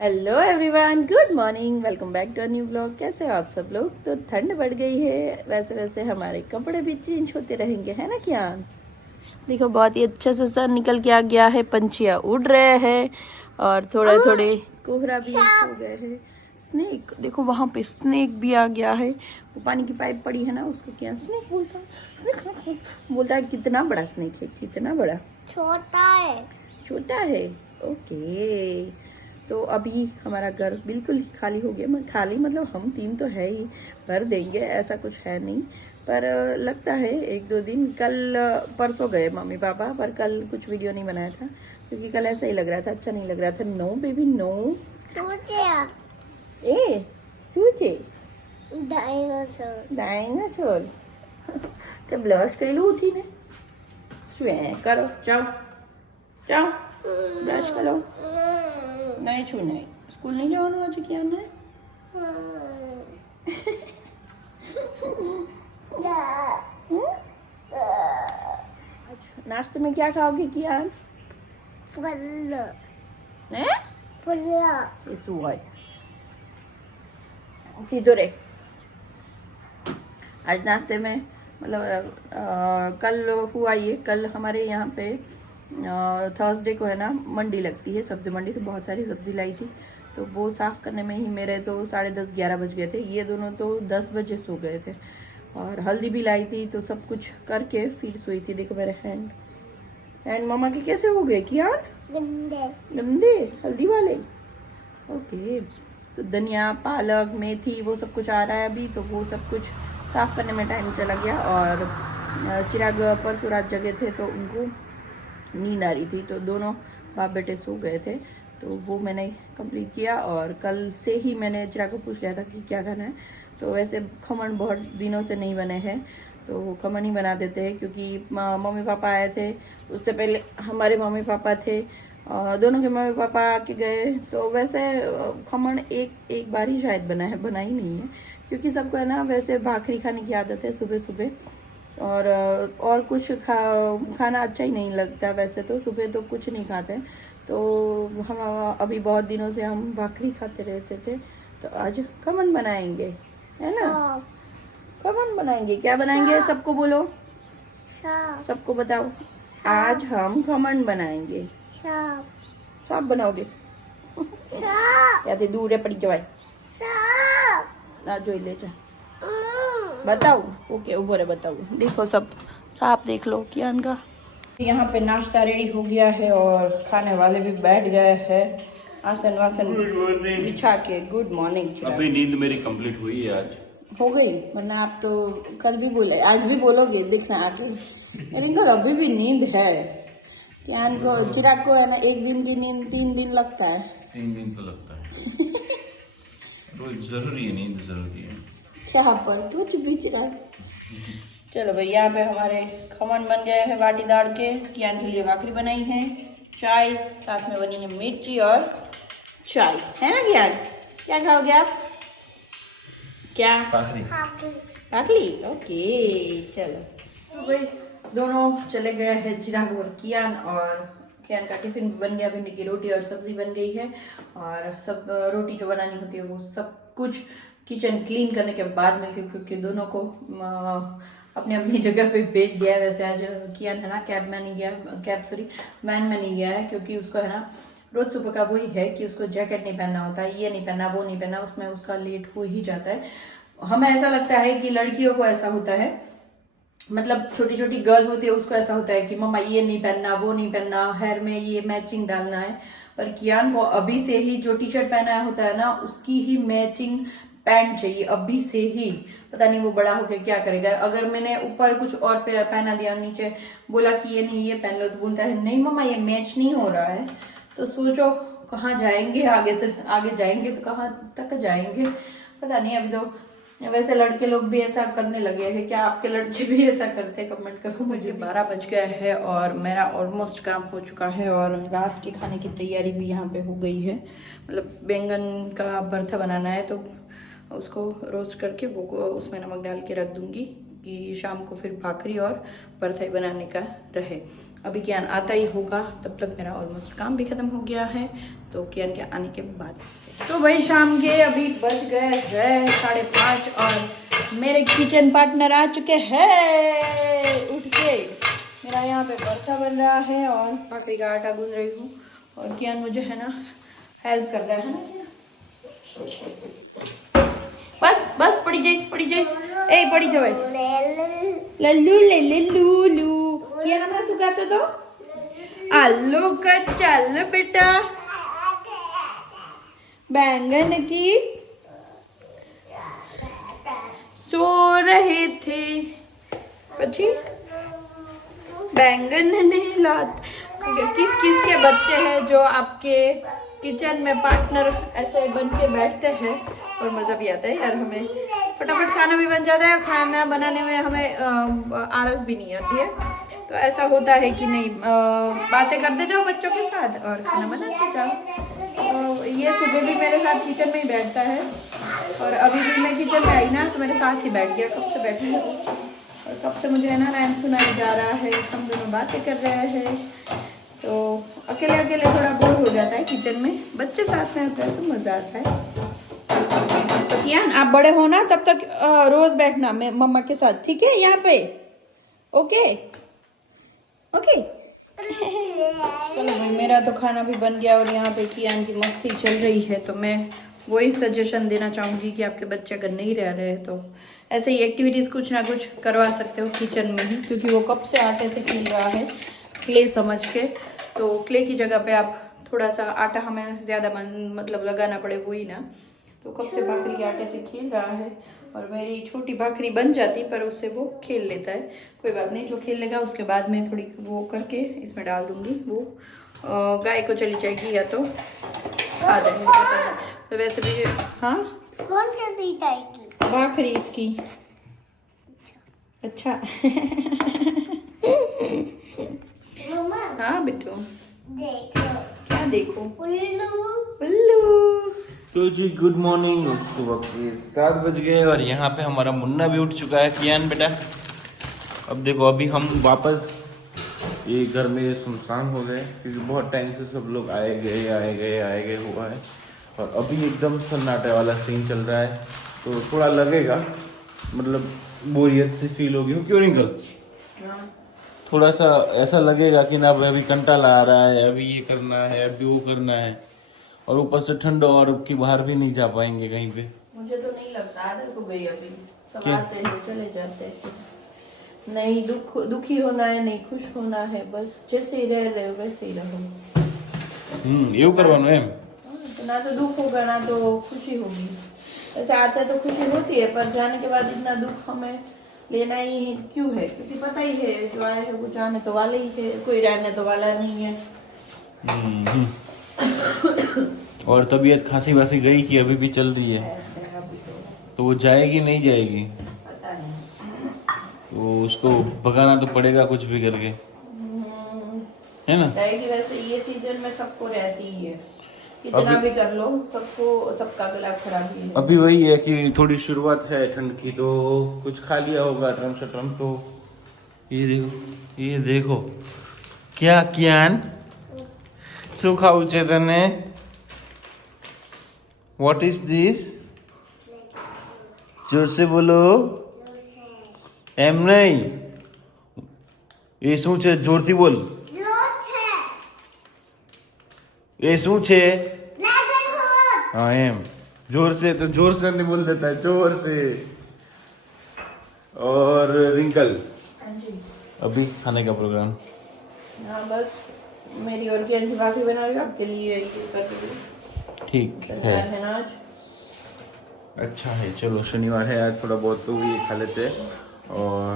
Hello everyone, good morning, welcome back to a new blog. कैसे हो आप सब लोग? तो ठंड बढ़ गई है, वैसे वैसे हमारे कपड़े भी चेंज होते रहेंगे, है ना क्या? देखो बहुत ही अच्छा सा सन निकल के आ गया है, पंछियाँ उड़ रहे हैं और थोड़े थोड़े कोहरा भी हो गए हैं। स्नेक देखो, वहाँ पे स्नेक भी आ गया है। वो पानी की पाइप पड़ी है ना, उसको क्या स्नेक बोलता है। कितना बड़ा स्नेक है, कितना बड़ा? छोटा है। छोटा है, ओके। तो अभी हमारा घर बिल्कुल ही खाली हो गया। मैं खाली मतलब हम तीन तो है ही, भर देंगे ऐसा कुछ है नहीं। पर लगता है एक दो दिन, कल परसों गए मम्मी पापा, पर कल कुछ वीडियो नहीं बनाया था क्योंकि कल ऐसा ही लग रहा था, अच्छा नहीं लग रहा था। No baby no. ए सूचे डायनासोर। डायनासोर તે બ્લશ કર્યું ઉઠી ને શું કરો જાઓ જાઓ બ્રશ કરો नहीं छू नहीं स्कूल नहीं जाओ आज क्या है नाश्ते में क्या खाओगे कियान? फल। हैं? फल। ये सुबह सीधो रे। आज नाश्ते में मतलब कल हुआ ये, कल हमारे यहाँ पे थर्सडे को है ना मंडी लगती है, सब्जी मंडी। तो बहुत सारी सब्जी लाई थी, तो वो साफ़ करने में ही मेरे तो 10:30-11 बज गए थे। ये दोनों तो 10 बजे सो गए थे। और हल्दी भी लाई थी, तो सब कुछ करके फिर सोई थी। देखो मेरे हैंड मामा के कैसे हो गए क्या? गंदे। गंदे हल्दी वाले, ओके। तो धनिया पालक मेथी वो सब कुछ आ रहा है अभी, तो वो सब कुछ साफ़ करने में टाइम चला गया। और चिराग परसों रात जगे थे, तो उनको नींद आ रही थी, तो दोनों बाप बेटे सो गए थे। तो वो मैंने कंप्लीट किया। और कल से ही मैंने चिराग को पूछ लिया था कि क्या खाना है। तो वैसे खमन बहुत दिनों से नहीं बने हैं, तो वो खमन ही बना देते हैं क्योंकि मम्मी पापा आए थे। उससे पहले हमारे मम्मी पापा थे, दोनों के मम्मी पापा आके गए। तो वैसे खमन एक बार ही शायद बना ही नहीं है, क्योंकि सबको है ना वैसे भाखरी खाने की आदत है सुबह सुबह। और कुछ खाना अच्छा ही नहीं लगता वैसे, तो सुबह तो कुछ नहीं खाते। तो हम अभी बहुत दिनों से हम भाखरी खाते रहते थे, तो आज खमन बनाएंगे, है ना? खमन बनाएंगे। क्या बनाएंगे सबको बोलो, सबको बताओ। आज हम खमन बनाएंगे। साफ बनाओगे? क्या थे दूर है पड़ी जवाई ना जो ले जा बताओ। ओके ऊपर है, बताओ। देखो सब साफ देख लो कियान का। यहाँ पे नाश्ता रेडी हो गया है और खाने वाले भी बैठ गए हैं आसन वासन बिछा के। Good morning. अभी नींद मेरी कंप्लीट हुई है आज। हो गई, वरना आप तो कल भी बोले, आज भी बोलोगे, देखना आज। लेकिन कल अभी भी नींद है। कियान को चिराग को है ना, एक दिन की नींद 3 दिन लगता है। 3 दिन तो लगता है। तो जरूरी है, नींद जरूरी है। क्या पर कुछ भी चिराग। चलो भाई, यहाँ पे हमारे खमन बन गए हैं बाटी दाल के। कियान के लिए भाखरी बनाई है, चाय साथ में बनी है, मिर्ची और चाय, है ना कियान? क्या खाओगे आप? क्या? भाखरी, ओके। चलो तो भाई दोनों चले गए हैं, चिराग और कियान। और कियान का टिफिन बन गया, भिंडी की रोटी और सब्जी बन गई है। और सब रोटी जो बनानी होती है वो सब कुछ किचन क्लीन करने के बाद मिलती है, क्योंकि दोनों को अपनी अपनी जगह पे भेज दिया है। वैसे आज कियान है ना वैन में नहीं गया है, क्योंकि उसको है ना रोज सुबह का वही है कि उसको जैकेट नहीं पहनना होता है, ये नहीं पहनना वो नहीं पहनना, उसमें उसका लेट हो ही जाता है। हमें ऐसा लगता है कि लड़कियों को ऐसा होता है, मतलब छोटी छोटी गर्ल होती है उसको ऐसा होता है कि मम्मा ये नहीं पहनना वो नहीं पहनना, हेयर में ये मैचिंग डालना है। पर कियान को अभी से ही जो टी शर्ट पहना होता है ना, उसकी ही मैचिंग पैंट चाहिए अभी से ही। पता नहीं वो बड़ा होकर क्या करेगा। अगर मैंने ऊपर कुछ और पहना दिया, नीचे बोला कि ये नहीं ये पहन लो, तो बोलता है नहीं मम्मा ये मैच नहीं हो रहा है। तो सोचो कहाँ जाएंगे आगे, तो आगे जाएंगे तो कहाँ तक जाएंगे पता नहीं। अभी तो वैसे लड़के लोग भी ऐसा करने लगे हैं, क्या आपके लड़के भी ऐसा करते हैं? कमेंट करो मुझे। 12 बज गया है और मेरा ऑलमोस्ट काम हो चुका है, और रात के खाने की तैयारी भी यहाँ पे हो गई है। मतलब बैंगन का भरता बनाना है, तो उसको रोस्ट करके वो उसमें नमक डाल के रख दूँगी कि शाम को फिर भाखरी और भरता बनाने का रहे। अभी कियान आता ही होगा, तब तक मेरा ऑलमोस्ट काम भी खत्म हो गया है। तो कियान के आने के बाद तो भाई शाम के अभी बज गए हैं 5:30 और मेरे किचन पार्टनर आ चुके हैं उठ के। मेरा यहाँ पे बरसा बन रहा है और भाकरी का आटा गूंद रही हूँ और कियान मुझे है ना हेल्प कर रहा है ना। बस बस पड़ी जाइस ए पड़ी जावे लल्लू ले लल्लू कियान हमारा सुखाते तो आलू का चल बेटा बैंगन की सो रहे थे पची बैंगन नहीं लात। किस किस के बच्चे हैं जो आपके किचन में पार्टनर ऐसे बन के बैठते हैं और मज़ा भी आता है यार। हमें फटाफट खाना भी बन जाता है, खाना बनाने में हमें आलस भी नहीं आती है। तो ऐसा होता है कि नहीं बातें करते जाओ बच्चों के साथ और खाना बनाते जाओ। तो ये सुबह भी मेरे साथ किचन में ही बैठता है और अभी भी मैं किचन में आई ना तो मेरे साथ ही बैठ गया। कब से बैठे हैं और कब से मुझे है ना रैम सुनाई जा रहा है, हम दोनों बातें कर रहे हैं। तो अकेले अकेले थोड़ा बोर हो जाता है किचन में, बच्चे साथ में होते हैं तो मज़ा आता है। तो कियान आप बड़े हो ना तब तक रोज बैठना मैं मम्मा के साथ, ठीक है यहाँ पे? ओके ओके चलो भाई मेरा तो खाना भी बन गया और यहाँ पे कियान की मस्ती चल रही है। तो मैं वही सजेशन देना चाहूँगी कि आपके बच्चे अगर नहीं रह रहे तो ऐसे ही एक्टिविटीज़ कुछ ना कुछ करवा सकते हो किचन में ही, क्योंकि वो कब से आटे से खेल रहा है क्ले समझ के। तो क्ले की जगह पे आप थोड़ा सा आटा हमें ज़्यादा मतलब लगाना पड़े वही ना। तो कब से भाकरी के आटे से खेल रहा है और मेरी छोटी भाकरी बन जाती पर उससे वो खेल लेता है। कोई बात नहीं, जो खेल लेगा उसके बाद में थोड़ी वो करके इसमें डाल दूँगी, वो गाय को चली जाएगी या तो खा जाएगी। तो वैसे भी हाँ कौन सा दी जाएगी भाकरी इसकी। अच्छा मम्मा हाँ बिट्टू देखो क्या देखो उल्लू उल्लू। तो जी गुड मॉर्निंग, सुबह के 7 बज गए और यहाँ पे हमारा मुन्ना भी उठ चुका है। कियान बेटा अब देखो अभी हम वापस ये घर में सुनसान हो गए क्योंकि बहुत टाइम से सब लोग आए गए हुआ है और अभी एकदम सन्नाटे वाला सीन चल रहा है। तो थोड़ा लगेगा मतलब बोरियत से फील होगी, क्यों रिंकल? थोड़ा सा ऐसा लगेगा कि ना अभी कंटाला आ रहा है, अभी ये करना है, अभी वो करना है और ऊपर से ठंड और की बाहर भी नहीं जा पाएंगे कहीं पे। मुझे तो नहीं लगता आदत हो गई अभी, सब क्या? आते हैं चले जाते हैं। नहीं दुखी होना है, नहीं खुश होना है, बस जैसे ही रह रहे वैसे ही रहो। એવું કરવાનું એમ। तो ना तो दुख होगा ना तो खुशी होगी। ऐसे आते तो खुशी होती है पर जाने के बाद इतना दुख हमें लेना ही क्यों है, क्योंकि पता ही है जो आए है वो जाने तो वाले ही है, कोई रहने तो वाला नहीं है। और तबीयत खांसी वासी गई कि अभी भी चल रही है? तो वो जाएगी नहीं जाएगी? पता नहीं, तो उसको भगाना तो पड़ेगा कुछ भी करके, है ना? जाएगी। वैसे ये सीजन में सबको रहती ही है, कितना भी कर लो सबको, सबका गला खराब ही है। अभी वही है कि थोड़ी शुरुआत है ठंड की, तो कुछ खा लिया होगा ट्रम शट्रम। तो ये देखो क्या कियान શું ખાવું છે તને? What is this? जोर से बोलो। એમ નહીં, એ શું છે? જોરથી બોલ। એ શું છે? हाँ एम जोर से, तो जोर से नहीं बोल देता है, जोर से। और रिंकल हाँ जी अभी खाने का प्रोग्राम? हाँ बस मेरी और की अंजी भाकरी बना रही हूँ आपके लिए, ये कर रही हूँ। ठीक शनिवार है, है ना आज। अच्छा है। चलो शनिवार है आज, थोड़ा बहुत तो ये खा लेते हैं और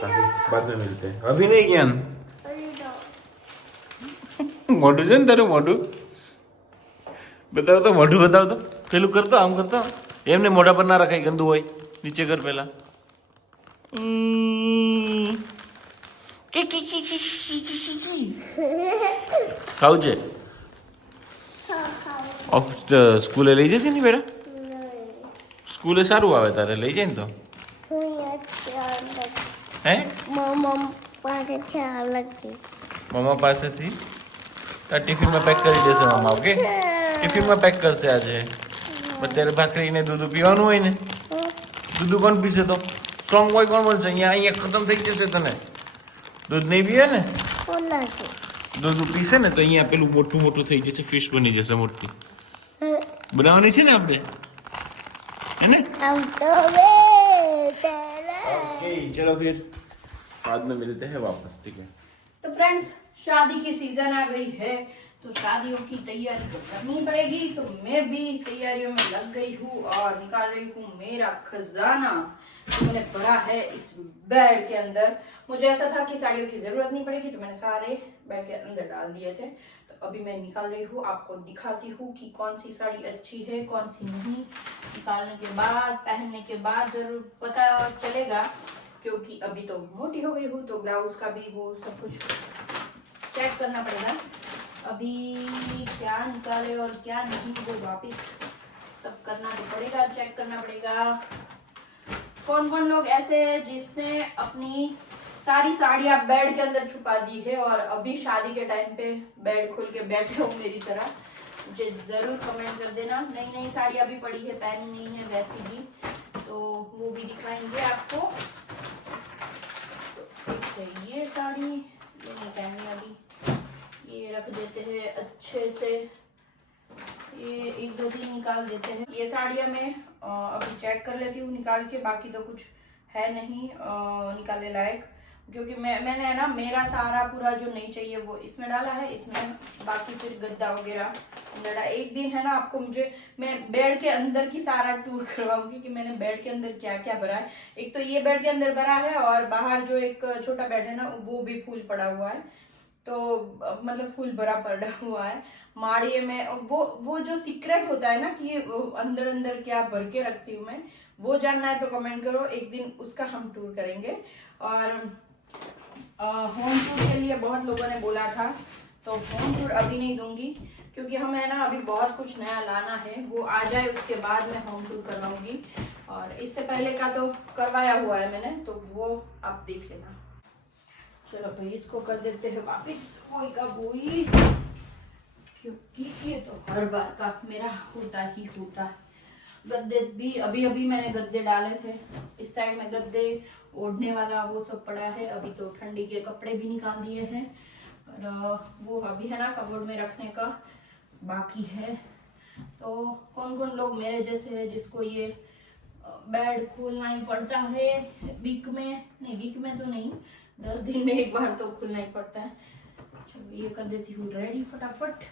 ताकि बाद में मिलते हैं। अभी नहीं ज्ञान मोटू છે ને તારું મોઢું બતાવો તો, મોઢું બતાવો તો, પેલું કરતો આમ કરતો, એમને મોઢા પર ના રખાય, ગંદુ હોય, નીચે કર પેલા। ખાવું છે? સ્કૂલે લઈ જશે ને બેટા? સ્કૂલે સારું આવે તારે, લઈ જાય ને તો હે? મમ્મા પાસે ચાલ લગી मम्मा पासेથી આ ટિફિનમાં પેક કરી દેશે મમ્મા. ઓકે, ટિફિનમાં પેક કરશે આજે. અત્યારે ભાખરીને દૂધ પીવાનું હોય ને, દૂધ કોણ પીશે? તો સ્ટ્રોંગ હોય કોણ બોલશે? અહીંયા ખતમ થઈ જશે તને. દૂધ નહીં પીએ ને, बोला जी દૂધ પીશે ને તો અહીંયા પેલું મોટું મોટું થઈ જશે, ફિશ બની જશે મોટી. બનાવવાની છે ને આપણે, है ना? हम तो बेटे ओके चलो फिर बाद में मिलते हैं वापस, ठीक है? तो फ्रेंड्स, शादी की सीजन आ गई है तो शादियों की तैयारी तो करनी पड़ेगी। तो मैं भी तैयारियों में लग गई हूँ और निकाल रही हूँ मेरा खजाना जो मैंने भरा है इस बेड के अंदर। मुझे ऐसा था कि साड़ियों की जरूरत नहीं पड़ेगी तो मैंने सारे बेड के अंदर डाल दिए थे। तो अभी मैं निकाल रही हूँ, आपको दिखाती हूँ कि कौन सी साड़ी अच्छी है कौन सी नहीं। निकालने के बाद, पहनने के बाद जरूर पता चलेगा, क्योंकि अभी तो मोटी हो गई हूँ तो ब्लाउज का भी वो सब कुछ चेक करना पड़ेगा। अभी क्या निकाले और क्या नहीं वो वापिस सब करना तो पड़ेगा, चेक करना पड़ेगा। कौन कौन लोग ऐसे हैं जिसने अपनी सारी साड़ियाँ बेड के अंदर छुपा दी है और अभी शादी के टाइम पे बेड खोल के बैठे हो मेरी तरह, मुझे जरूर कमेंट कर देना। नई नई साड़ियाँ भी पड़ी है, पहनी नहीं है वैसी भी, तो वो भी दिखाएंगे आपको। तो ये साड़ी ये नहीं पहननी अभी, ये रख देते हैं अच्छे से, ये एक दो दिन निकाल देते हैं। ये साड़ियाँ मैं अभी चेक कर लेती हूँ निकाल के, बाकी तो कुछ है नहीं निकालने लायक, क्योंकि मैंने है ना मेरा सारा पूरा जो नहीं चाहिए वो इसमें डाला है, इसमें बाकी फिर गद्दा वगैरह अंदर डाला। एक दिन है ना आपको मैं बेड के अंदर की सारा टूर करवाऊंगी कि मैंने बेड के अंदर क्या क्या भरा है। एक तो ये बेड के अंदर भरा है और बाहर जो एक छोटा बेड है ना वो भी फुल पड़ा हुआ है, तो मतलब फुल भरा पड़ा हुआ है। माड़िए में वो जो सीक्रेट होता है ना कि अंदर अंदर क्या भर के रखती हूँ मैं, वो जानना है तो कमेंट करो, एक दिन उसका हम टूर करेंगे। और होम टूर के लिए बहुत लोगों ने बोला था, तो होम टूर अभी नहीं दूंगी क्योंकि हमें ना अभी बहुत कुछ नया लाना है, वो आ जाए उसके बाद मैं होम टूर करवाऊंगी। और इससे पहले का तो करवाया हुआ है मैंने, तो वो आप देख लेना। चलो भाई इसको कर देते हैं वापिस होएगा वही, क्योंकि ये तो हर बार का मेरा होता ही होता है। गद्दे भी अभी मैंने गद्दे डाले थे, इस साइड में गद्दे ओढ़ने वाला वो सब पड़ा है। अभी तो ठंडी के कपड़े भी निकाल दिए हैं और वो अभी है ना कबोर्ड में रखने का बाकी है। तो कौन कौन लोग मेरे जैसे है जिसको ये बेड खोलना ही पड़ता है वीक में तो नहीं, 10 दिन में एक बार तो खोलना ही पड़ता है। चलो ये कर देती हूँ रेडी फटाफट।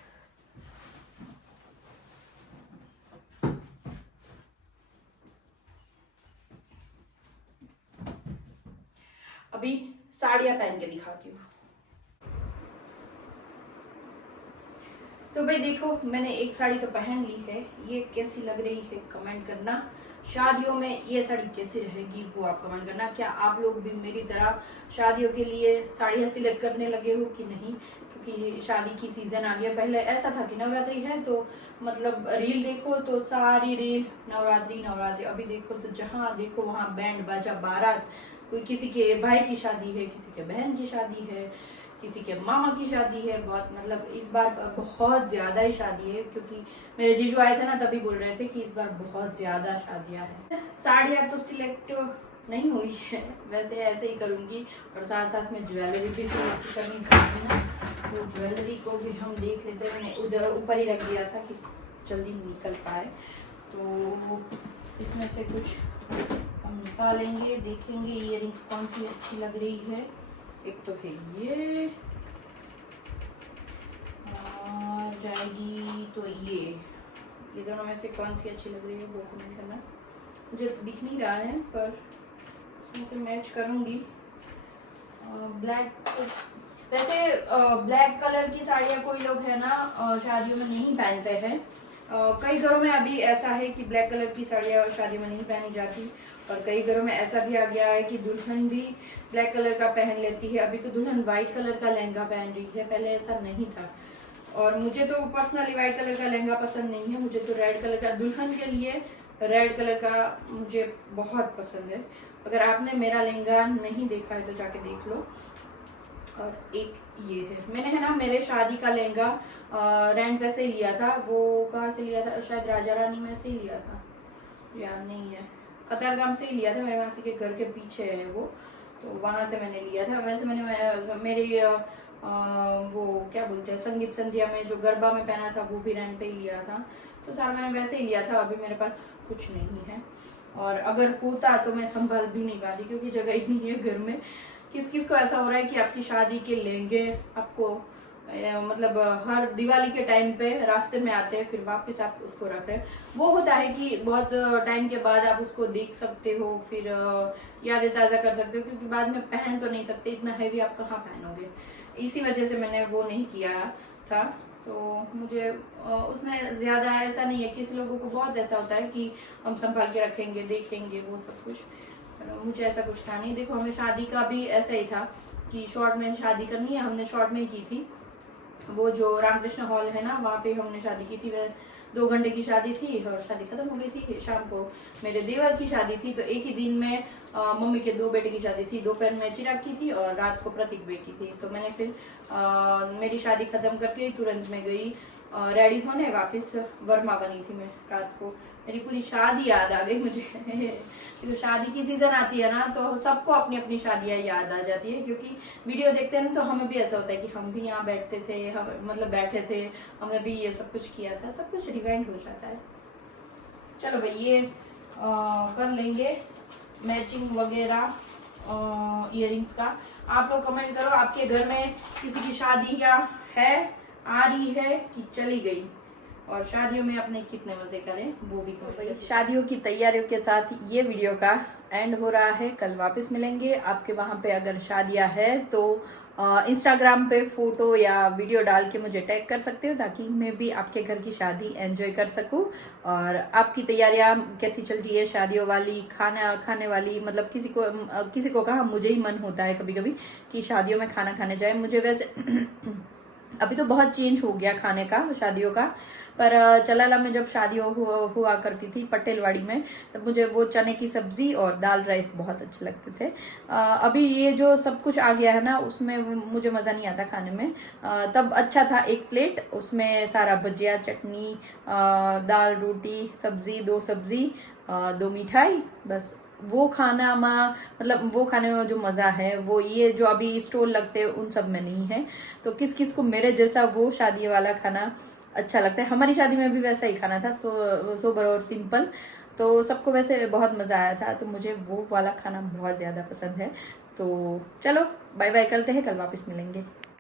अभी साड़ियाँ पहन के दिखाती हूँ। तो भाई देखो मैंने एक साड़ी तो पहन ली है, ये कैसी लग रही है कमेंट करना। शादियों में ये साड़ी कैसी रहेगी वो आप कमेंट करना। क्या आप लोग भी मेरी तरह शादियों के लिए साड़ियाँ सिलेक्ट करने लगे हो कि नहीं, क्योंकि शादी की सीजन आ गया। पहले ऐसा था कि नवरात्रि है तो मतलब रील देखो तो सारी रील नवरात्रि, अभी देखो तो जहाँ देखो वहाँ बैंड बाजा बारात, कोई किसी के भाई की शादी है, किसी के बहन की शादी है, किसी के मामा की शादी है। बहुत मतलब इस बार बहुत ज्यादा ही शादी है, क्योंकि मेरे जीजू आए थे ना तभी बोल रहे थे कि इस बार बहुत ज्यादा शादियां हैं। साड़ियाँ तो सिलेक्ट नहीं हुई है, वैसे ऐसे ही करूंगी और साथ साथ में ज्वेलरी भी सिलेक्ट करनी पड़ेगी ना, तो ज्वेलरी को भी हम देख लेते हैं। मैंने उधर ऊपर ही रख दिया था कि जल्दी निकल पाए, तो इसमें से कुछ हम निकालेंगे, देखेंगे इयररिंग्स कौन सी अच्छी लग रही है। एक तो है ये और जाएगी तो ये दोनों में से कौन सी अच्छी लग रही है वो कमेंट करना। मुझे दिख नहीं रहा है पर इसमें से मैच करूंगी। ब्लैक, वैसे ब्लैक कलर की साड़ियाँ कोई लोग है ना शादियों में नहीं पहनते हैं। कई घरों में अभी ऐसा है कि ब्लैक कलर की साड़ियाँ शादी में नहीं पहनी जाती, और कई घरों में ऐसा भी आ गया है कि दुल्हन भी ब्लैक कलर का पहन लेती है। अभी तो दुल्हन वाइट कलर का लहंगा पहन रही है, पहले ऐसा नहीं था। और मुझे तो पर्सनली वाइट कलर का लहंगा पसंद नहीं है, मुझे तो रेड कलर का, दुल्हन के लिए रेड कलर का मुझे बहुत पसंद है। अगर आपने मेरा लहंगा नहीं देखा है तो जाके देख लो। और एक ये है। मैंने है ना मेरे शादी का लहंगा रेंट पे से ही लिया था। वो कहाँ से लिया था, शायद राजा रानी में से ही लिया था, याद नहीं है, कतारगाम से ही लिया था। मेरे मासी के घर के पीछे है वो, तो वहां से मैंने लिया था। वैसे मैंने मेरी वो क्या बोलते हैं संगीत संध्या में जो गरबा में पहना था वो भी रेंट पे ही लिया था। तो सारा मैंने वैसे ही लिया था। अभी मेरे पास कुछ नहीं है, और अगर होता तो मैं संभाल भी नहीं पाती क्योंकि जगह ही नहीं है घर में। किस किस को ऐसा हो रहा है कि आपकी शादी के लहंगे आपको मतलब हर दिवाली के टाइम पे रास्ते में आते हैं, फिर वापस आप उसको रख रहे हैं। वो होता है कि बहुत टाइम के बाद आप उसको देख सकते हो, फिर यादें ताज़ा कर सकते हो, क्योंकि बाद में पहन तो नहीं सकते, इतना हैवी आप कहाँ पहनोगे। इसी वजह से मैंने वो नहीं किया था। तो मुझे उसमें ज़्यादा ऐसा नहीं है। किसी लोगों को बहुत ऐसा होता है कि हम संभाल के रखेंगे, देखेंगे, वो सब कुछ। मुझे ऐसा कुछ था नहीं। देखो हमें शादी का भी ऐसा ही था कि शॉर्ट में शादी करनी है, हमने शॉर्ट में की थी। वो जो रामकृष्ण हॉल है ना, वहाँ पे हमने शादी की थी। वह 2 घंटे की शादी थी और शादी खत्म हो गई थी। शाम को मेरे देवर की शादी थी, तो एक ही दिन में मम्मी के 2 बेटे की शादी थी। दोपहर में चिराग की थी और रात को प्रतीक बे की थी। तो मैंने फिर मेरी शादी खत्म करके तुरंत में गई रेडी होने वापस। वर्मा बनी थी मैं रात को। मेरी पूरी शादी याद आ गई मुझे। तो शादी की सीजन आती है ना, तो सबको अपनी अपनी शादियां याद आ जाती है, क्योंकि वीडियो देखते हैं ना तो हमें भी ऐसा होता है कि हम भी यहाँ बैठते थे, हम मतलब बैठे थे, हमने भी ये सब कुछ किया था, सब कुछ रिवाइंड हो जाता है। चलो भाई ये कर लेंगे मैचिंग वगैरह इयररिंग्स का। आप लोग कमेंट करो आपके घर में किसी की शादी या है, आ रही है कि चली गई, और शादियों में अपने कितने मजे करें वो भी कमेंट। शादियों की तैयारियों के साथ ये वीडियो का एंड हो रहा है। कल वापस मिलेंगे। आपके वहाँ पे अगर शादियाँ है तो इंस्टाग्राम पे फोटो या वीडियो डाल के मुझे टैग कर सकते हो, ताकि मैं भी आपके घर की शादी एंजॉय कर सकूं। और आपकी तैयारियां कैसी चल रही है, शादियों वाली, खाना खाने वाली, मतलब किसी को कहा, मुझे ही मन होता है कभी कभी कि शादियों में खाना खाने जाए। मुझे वैसे अभी तो बहुत चेंज हो गया खाने का शादियों का, पर चलाला में जब शादी हुआ करती थी पटेलवाड़ी में, तब मुझे वो चने की सब्जी और दाल राइस बहुत अच्छे लगते थे। अभी ये जो सब कुछ आ गया है ना, उसमें मुझे मज़ा नहीं आता खाने में। तब अच्छा था, 1 प्लेट उसमें सारा भजिया, चटनी, दाल, रोटी, सब्जी, 2 सब्जी, 2 मिठाई, बस वो खाना में, मतलब वो खाने में जो मज़ा है वो ये जो अभी स्टॉल लगते हैं उन सब में नहीं है। तो किस किस को मेरे जैसा वो शादी वाला खाना अच्छा लगता है। हमारी शादी में भी वैसा ही खाना था, सोबर और सिंपल। तो सबको वैसे बहुत मज़ा आया था, तो मुझे वो वाला खाना बहुत ज़्यादा पसंद है। तो चलो बाय बाय करते हैं, कल वापस मिलेंगे।